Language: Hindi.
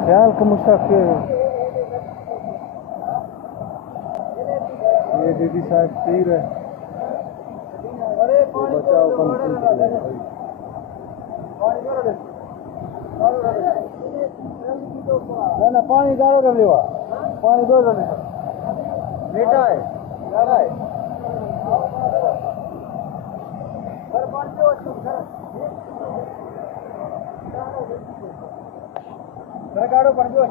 ख्याल का मुस्तक़बिल। ये दीदी साहब तीर है, बचाओ ना पानी गाड़ो कर लेवा, पानी दो जने बेटा है गाड़ा है घर पानी दो घर गाड़ो पानी दो